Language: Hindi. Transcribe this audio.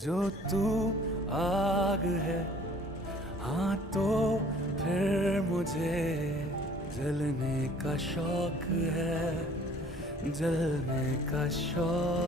जो तू आग है, हाँ तो फिर मुझे जलने का शौक है, जलने का शौक।